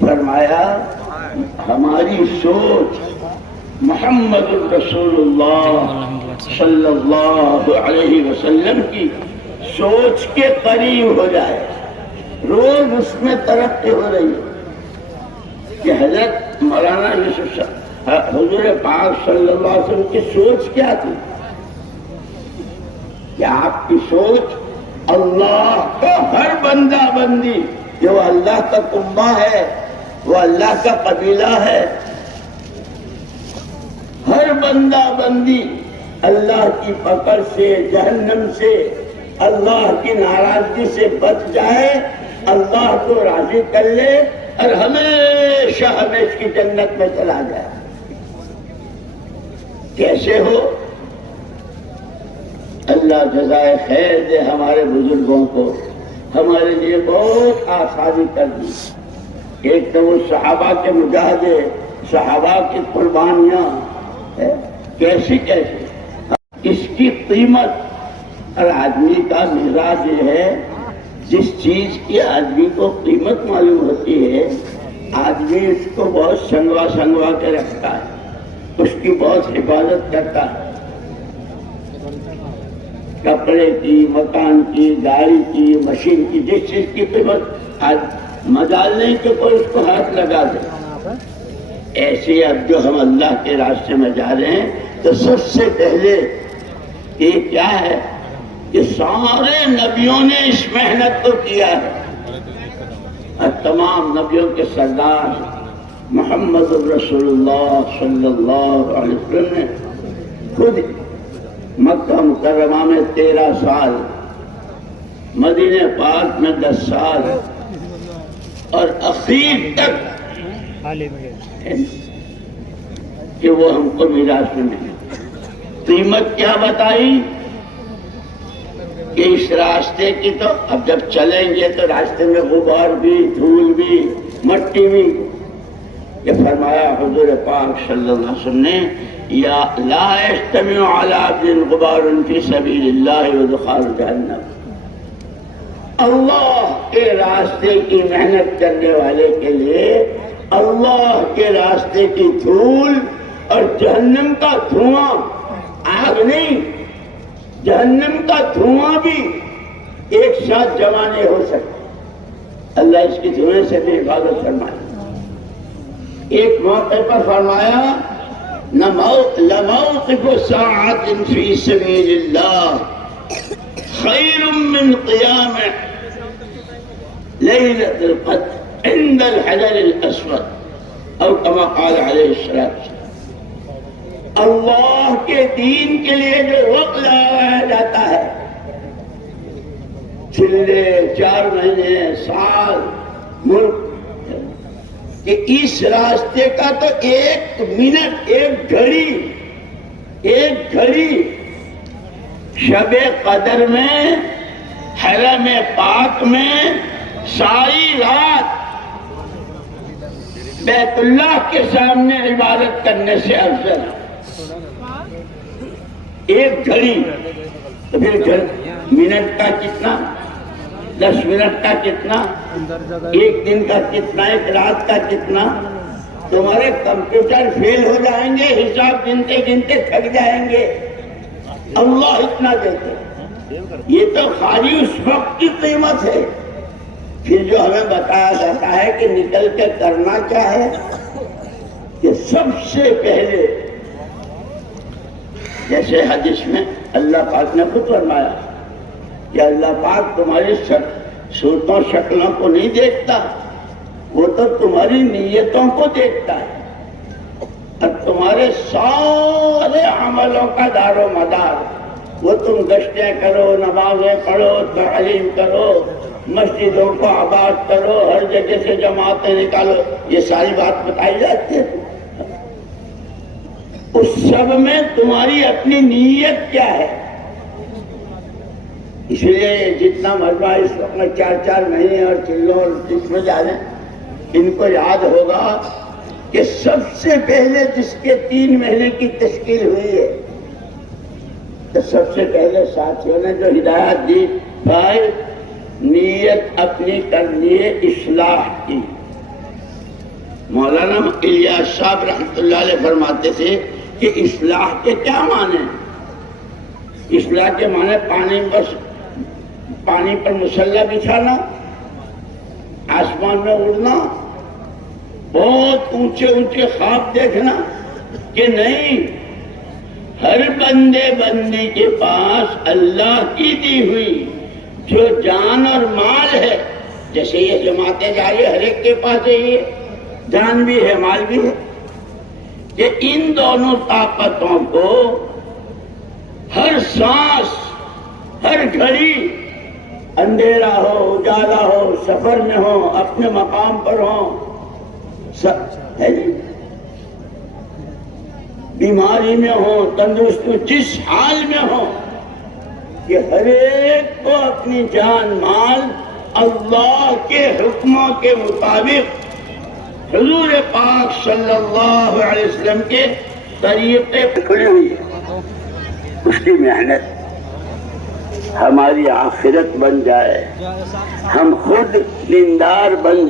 فرمایا ہماری سوچ محمد رسول اللہ صلی اللہ علیہ وسلم کی سوچ کے قریب ہو جائے، روز اس میں ترقی ہو رہی ہے کہ حضرت مولانا یوسف صاحب حضور پاک صلی اللہ علیہ وسلم کی سوچ کیا تھی کہ آپ کی سوچ اللہ کا ہر بندہ بندی جو اللہ کا کنبہ ہے، وہ اللہ کا قبیلہ ہے، ہر بندہ بندی اللہ کی پکڑ سے، جہنم سے، اللہ کی ناراضگی سے بچ جائے، اللہ کو راضی کر لے اور ہمیشہ ہمیشہ کی جنت میں چلا جائے۔ کیسے ہو؟ اللہ جزائے خیر دے ہمارے بزرگوں کو، ہمارے لیے بہت آسانی کر دی۔ ایک تو وہ صحابہ کے مجاہدے، صحابہ کی قربانیاں کیسی اس کی قیمت، اور آدمی کا مزاج یہ ہے جس چیز کی آدمی کو قیمت معلوم ہوتی ہے آدمی اس کو بہت سنگوا کے رکھتا ہے، اس کی بہت حفاظت کرتا ہے، کپڑے کی، مکان کی، گاڑی کی، مشین کی، جس چیز کی قیمت مجال نہیں کہ کوئی اس کو ہاتھ لگا دے۔ ایسے اب جو ہم اللہ کے راستے میں جا رہے ہیں تو سب سے پہلے یہ کیا ہے کہ سارے نبیوں نے اس محنت کو کیا ہے، اور تمام نبیوں کے سردار محمد رسول اللہ صلی اللہ علیہ وسلم نے خود مکہ مکرمہ میں 13 سال، مدینہ پاک میں 10 سال، اور اخیر تک کہ وہ ہم کو میراث میں ملی۔ قیمت کیا بتائی کہ اس راستے کی، تو اب جب چلیں گے تو راستے میں غبار بھی، دھول بھی، مٹی بھی، یہ فرمایا حضور پاک صلی اللہ علیہ وسلم نے، یا لا یجتمع علی عبد غبار فی سبیل اللہ ودخان جہنم۔ اللہ کے راستے کی محنت کرنے والے کے لیے اللہ کے راستے کی دھول اور جہنم کا دھواں، آگ نہیں، جہنم کا دھواں بھی ایک ساتھ جمع نہیں ہو سکتا۔ اللہ اس کی دھوئیں سے بھی حفاظت فرمائے۔ ایک موقع پر فرمایا لَمَوْقِفُ سَاعَةٍ فِي سَبِيلِ اللَّهِ خَيْرٌ مِّن قِيَامِ لَيْلَةِ الْقَدْرِ عند الحجر الاسود، اور کما قال علیہ السلام۔ اللہ کے دین کے لیے جو وقت لگایا جاتا ہے، چلے 4 مہینے، سال، ملک، کہ اس راستے کا تو 1 منٹ، 1 گھڑی شب قدر میں حرم پاک میں ساری رات بیت اللہ کے سامنے عبادت کرنے سے افضل۔ 1 گھڑی، تو پھر منٹ کا کتنا، 10 منٹ کا کتنا، 1 دن کا کتنا، 1 رات کا کتنا؟ تمہارے کمپیوٹر فیل ہو جائیں گے، حساب گنتے گنتے تھک جائیں گے۔ اللہ اتنا دیتے، یہ تو خالی اس وقت کی قیمت ہے۔ پھر جو ہمیں بتایا جاتا ہے کہ نکل کے کرنا کیا ہے، کہ سب سے پہلے جیسے حدیث میں اللہ پاک نے خود فرمایا کہ اللہ پاک تمہاری صورتوں شکلوں کو نہیں دیکھتا، وہ تو تمہاری نیتوں کو دیکھتا ہے، اور تمہارے سارے عملوں کا دار و مدار، وہ تم گشتیں کرو، نمازیں پڑھو، تعلیم کرو، مسجدوں کو آباد کرو، ہر جگہ سے جماعتیں نکالو، یہ ساری بات بتائی جاتی ہے۔ اس سب میں تمہاری اپنی نیت کیا ہے؟ اس لیے جتنا مجمع اس وقت میں 4 مہینے اور چلوں اور اس میں جا رہے ہیں، ان کو یاد ہوگا کہ سب سے پہلے جس کے 3 مہینے کی تشکیل ہوئی ہے، تو سب سے پہلے ساتھیوں نے جو ہدایت دی، بھائی نیت اپنی کرنی ہے اصلاح کی، مولانا الیاس صاحب رحمۃ اللہ علیہ فرماتے تھے کہ اصلاح کے کیا معنی ہیں؟ اصلاح کے معنی پانی پر مسلح بچھانا، آسمان میں اڑنا، بہت اونچے اونچے خواب دیکھنا کہ نہیں، ہر بندے کے پاس اللہ کی دی ہوئی جو جان اور مال ہے، جیسے یہ جماعتیں جاری ہر ایک کے پاس ہے، یہ جان بھی ہے مال بھی ہے، کہ ان دونوں طاقتوں کو ہر سانس ہر گھڑی، اندھیرا ہو اجالا ہو، سفر میں ہو اپنے مقام پر ہو، سب ہے جی، بیماری میں ہو تندرست ہو، جس حال میں ہو، کہ ہر ایک کو اپنی جان مال اللہ کے حکموں کے مطابق حضور پاک صلی اللہ علیہ وسلم کے طریقے پہ کھڑی ہوئی ہے، اس کی محنت ہماری آخرت بن جائے، ہم خود دیندار بن